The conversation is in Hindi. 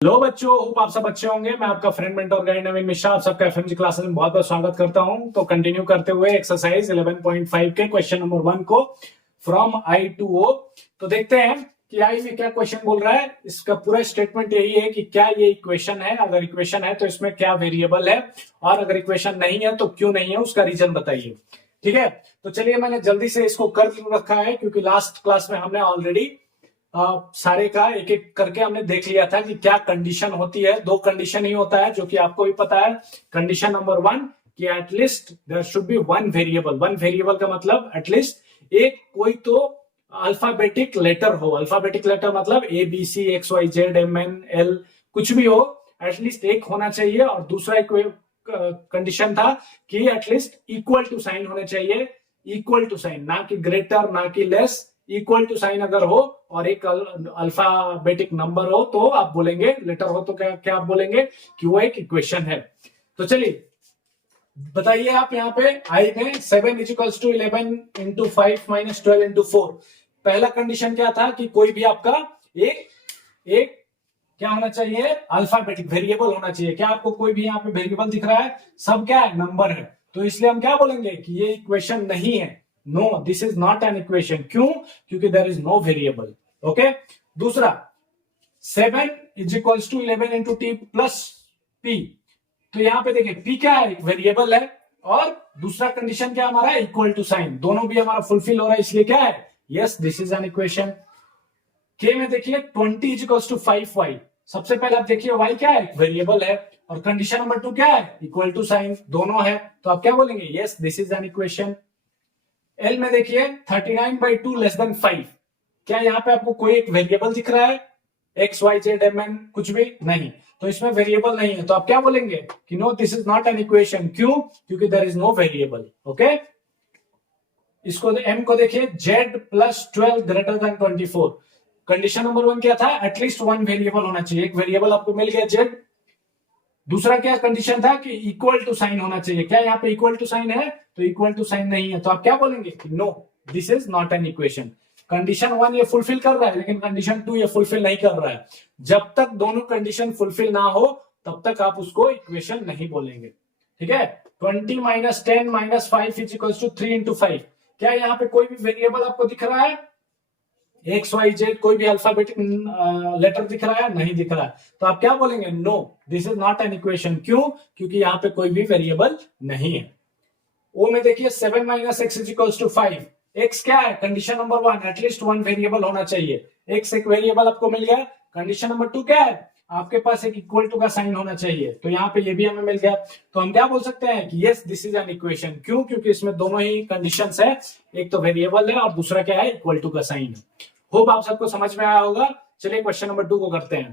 हेलो बच्चों, होप आप सब अच्छे होंगे। मैं आपका फ्रेंड मेंटर गाइड नवीन मिश्रा आप सबका एफएमजी क्लासेस में बहुत बहुत स्वागत करता हूं। तो कंटिन्यू करते हुए एक्सरसाइज 11.5 के क्वेश्चन नंबर 1 को फ्रॉम आई टू ओ। तो देखते हैं कि आई में क्या क्वेश्चन बोल रहा है। इसका पूरा स्टेटमेंट यही है कि क्या ये इक्वेशन है, अगर इक्वेशन है तो इसमें क्या वेरिएबल है, और अगर इक्वेशन नहीं है तो क्यों नहीं है, उसका रीजन बताइए। ठीक है, तो चलिए मैंने जल्दी से इसको कर रखा है क्योंकि लास्ट क्लास में हमने ऑलरेडी सारे का एक एक करके हमने देख लिया था कि क्या कंडीशन होती है। दो कंडीशन ही होता है जो कि आपको भी पता है। कंडीशन नंबर 1 कि at least there should be one variable. One variable का मतलब एटलीस्ट एक कोई तो अल्फाबेटिक लेटर हो। अल्फाबेटिक लेटर मतलब A B C X Y Z M N L कुछ भी हो, एटलीस्ट एक होना चाहिए। और दूसरा एक कंडीशन था कि एटलीस्ट इक्वल टू साइन होने चाहिए। इक्वल टू साइन, ना कि ग्रेटर ना कि लेस, इक्वल टू साइन अगर हो और एक अल्फाबेटिक नंबर हो तो आप बोलेंगे, लेटर हो तो क्या क्या आप बोलेंगे कि वो एक इक्वेशन है। तो चलिए बताइए आप यहाँ पे आई में 7 is to 11 into 5 minus 12 into 4। पहला कंडीशन क्या था कि कोई भी आपका एक एक क्या होना चाहिए, अल्फाबेटिक वेरिएबल होना चाहिए। क्या आपको कोई भी यहाँ पे वेरिएबल दिख रहा है? सब क्या है, नंबर है। तो इसलिए हम क्या बोलेंगे कि ये इक्वेशन नहीं है। No, this is not an equation. क्यों? क्योंकि there is no variable. Okay, दूसरा 7 is equals to 11 into T plus P. तो यहां पे देखिए पी क्या है, एक वेरिएबल है। और दूसरा कंडीशन क्या हमारा है, इक्वल टू साइन। दोनों भी हमारा फुलफिल हो रहा है, इसलिए क्या है, yes this is an equation. के में देखिए 20 इज इक्वल्स टू 5y। सबसे पहले आप देखिए y क्या है, वेरिएबल है। और कंडीशन नंबर 2 क्या है, इक्वल टू साइन, दोनों है। तो आप क्या बोलेंगे, yes this is an equation. L में देखिए 39/2 लेस देन 5। क्या यहाँ पे आपको कोई एक वेरिएबल दिख रहा है, X Y Z M N कुछ भी नहीं, तो इसमें वेरिएबल नहीं है। तो आप क्या बोलेंगे कि no this is not an equation. क्यों? क्योंकि there is no variable. Okay, इसको एम को देखिए Z plus 12 greater than 24। Condition number 1 क्या था, एटलीस्ट वन वेरिएबल होना चाहिए। एक वेरिएबल आपको मिल गया जेड। दूसरा क्या कंडीशन था कि इक्वल टू साइन होना चाहिए। क्या यहाँ पे इक्वल टू साइन है? तो इक्वल टू साइन नहीं है। तो आप क्या बोलेंगे कि no this is not an equation. Condition 1 ये फुलफिल कर रहा है, लेकिन कंडीशन 2 ये फुलफिल नहीं कर रहा है। जब तक दोनों कंडीशन फुलफिल ना हो तब तक आप उसको इक्वेशन नहीं बोलेंगे। ठीक है, 20 minus 10 minus 5 is equal to 3 into 5। क्या यहाँ पे कोई भी वेरिएबल आपको दिख रहा है, एक्स वाई जेड कोई भी अल्फाबेटिक लेटर दिख रहा है? नहीं दिख रहा है। तो आप क्या बोलेंगे, no this is not an equation. क्यों? क्योंकि यहाँ पे कोई भी वेरिएबल नहीं है। ओ में देखिए 7 minus X is equal to 5। X क्या है, condition number 1 at least one variable होना चाहिए। एक्स एक वेरिएबल आपको मिल गया। कंडीशन नंबर 2 क्या है, आपके पास एक इक्वल टू का साइन होना चाहिए। तो यहाँ पे ये भी हमें मिल गया। तो हम क्या बोल सकते हैं कि yes this is an equation. क्यों? क्योंकि इसमें दोनों ही कंडीशंस है, एक तो वेरिएबल है और दूसरा क्या है, इक्वल टू का साइन है। होप आप सबको समझ में आया होगा। चलिए क्वेश्चन नंबर 2 को करते हैं।